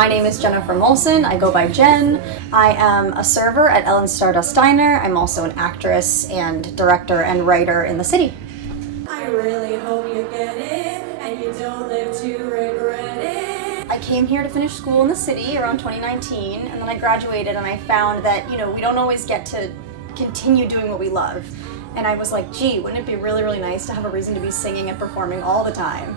My name is Jennifer Molson. I go by Jen. I am a server at Ellen's Stardust Diner. I'm also an actress and director and writer in the city. I really hope you get it and you don't live to regret it. I came here to finish school in the city around 2019, and then I graduated and I found that, we don't always get to continue doing what we love. And I was like, gee, wouldn't it be really, really nice to have a reason to be singing and performing all the time?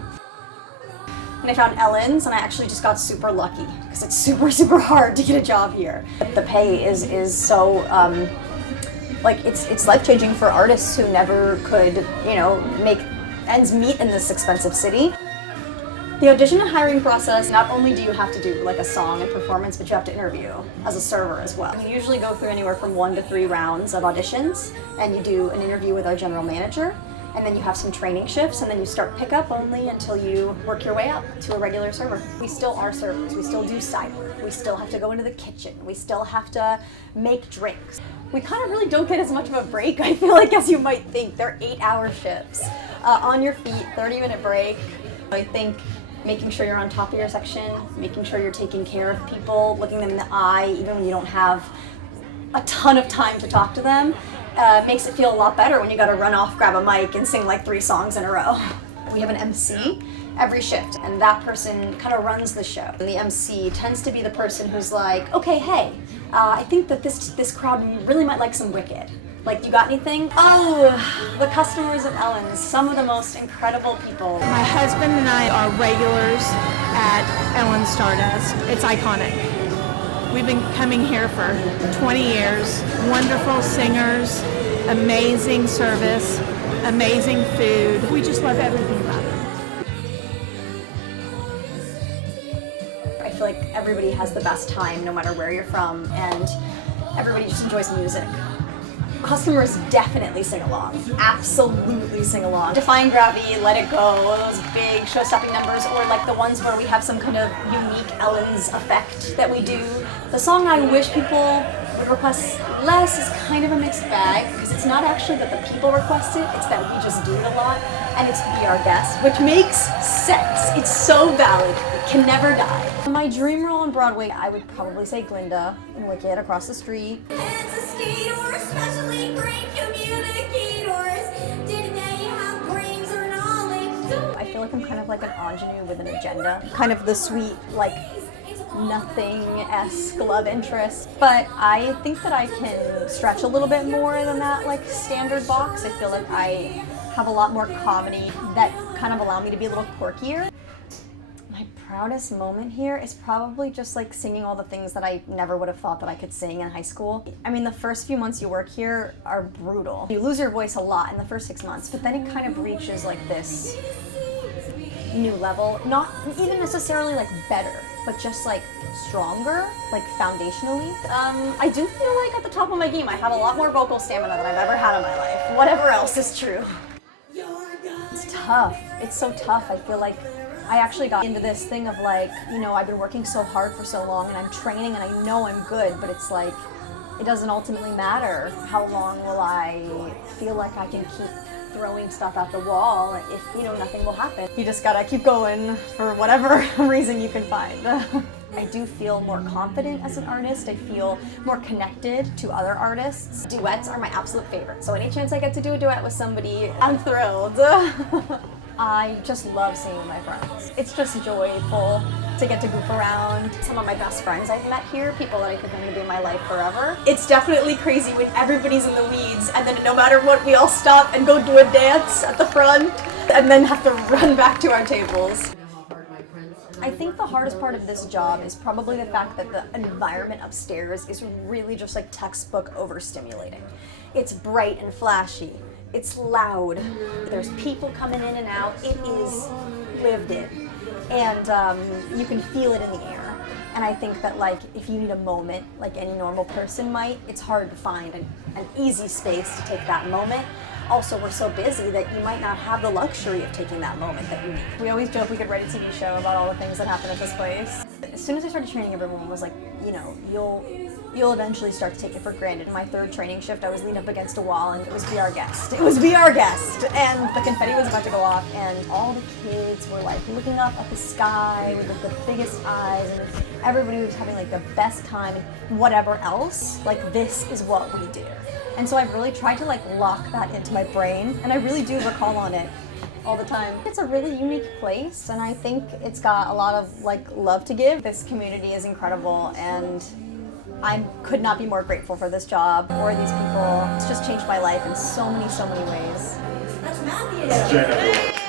And I found Ellen's, and I actually just got super lucky because it's super, super hard to get a job here. The pay is so, it's life-changing for artists who never could, make ends meet in this expensive city. The audition and hiring process, not only do you have to do like a song and performance, but you have to interview as a server as well. We usually go through anywhere from 1 to 3 rounds of auditions, and you do an interview with our general manager, and then you have some training shifts, and then you start pickup only until you work your way up to a regular server. We still are servers, we still do side work, we still have to go into the kitchen, we still have to make drinks. We kind of really don't get as much of a break, I feel like, as you might think. They're 8-hour shifts. On your feet, 30-minute break. I think making sure you're on top of your section, making sure you're taking care of people, looking them in the eye, even when you don't have a ton of time to talk to them, makes it feel a lot better when you gotta run off, grab a mic, and sing like 3 songs in a row. We have an MC every shift, and that person kind of runs the show. And the MC tends to be the person who's like, okay, hey, I think that this crowd really might like some Wicked. Like, you got anything? Oh, the customers of Ellen's, some of the most incredible people. My husband and I are regulars at Ellen's Stardust. It's iconic. We've been coming here for 20 years. Wonderful singers, amazing service, amazing food. We just love everything about it. I feel like everybody has the best time no matter where you're from, and everybody just enjoys music. Customers definitely sing along, absolutely sing along. Defying Gravity, Let It Go, those big show-stopping numbers, or like the ones where we have some kind of unique Ellen's effect that we do. The song I wish people would request less is kind of a mixed bag, because it's not actually that the people request it, it's that we just do it a lot, and it's Be Our Guest, which makes sense. It's so valid, it can never die. My dream role on Broadway, I would probably say Glinda in Wicked, across the street. Especially great communicators. Didn't they have brains or knowledge? I feel like I'm kind of like an ingenue with an agenda. Kind of the sweet, like, nothing-esque love interest. But I think that I can stretch a little bit more than that, like, standard box. I feel like I have a lot more comedy that kind of allow me to be a little quirkier. My proudest moment here is probably just like singing all the things that I never would have thought that I could sing in high school. I mean, the first few months you work here are brutal. You lose your voice a lot in the first 6 months, but then it kind of reaches like this new level. Not even necessarily like better, but just like stronger, like foundationally. I do feel like at the top of my game, I have a lot more vocal stamina than I've ever had in my life. Whatever else is true. It's tough. It's so tough. I feel like I actually got into this thing of like, I've been working so hard for so long and I'm training and I know I'm good, but it's like, it doesn't ultimately matter how long will I feel like I can keep throwing stuff at the wall if, nothing will happen. You just gotta keep going for whatever reason you can find. I do feel more confident as an artist. I feel more connected to other artists. Duets are my absolute favorite. So any chance I get to do a duet with somebody, I'm thrilled. I just love singing with my friends. It's just joyful to get to goof around. Some of my best friends I've met here, people that I think are going to be in my life forever. It's definitely crazy when everybody's in the weeds, and then no matter what, we all stop and go do a dance at the front, and then have to run back to our tables. I think the hardest part of this job is probably the fact that the environment upstairs is really just like textbook overstimulating. It's bright and flashy. It's loud. There's people coming in and out. It is lived in. And you can feel it in the air. And I think that like if you need a moment, like any normal person might, it's hard to find an easy space to take that moment. Also, we're so busy that you might not have the luxury of taking that moment that you need. We always joke we could write a TV show about all the things that happen at this place. As soon as I started training, everyone was like, you'll you'll eventually start to take it for granted. In my third training shift, I was leaned up against a wall and it was Be Our Guest. It was Be Our Guest! And the confetti was about to go off and all the kids were like looking up at the sky with like, the biggest eyes and everybody was having like the best time and whatever else, like this is what we do. And so I've really tried to like lock that into my brain and I really do recall on it all the time. It's a really unique place and I think it's got a lot of like love to give. This community is incredible and I could not be more grateful for this job or these people. It's just changed my life in so many ways. That's Matthew.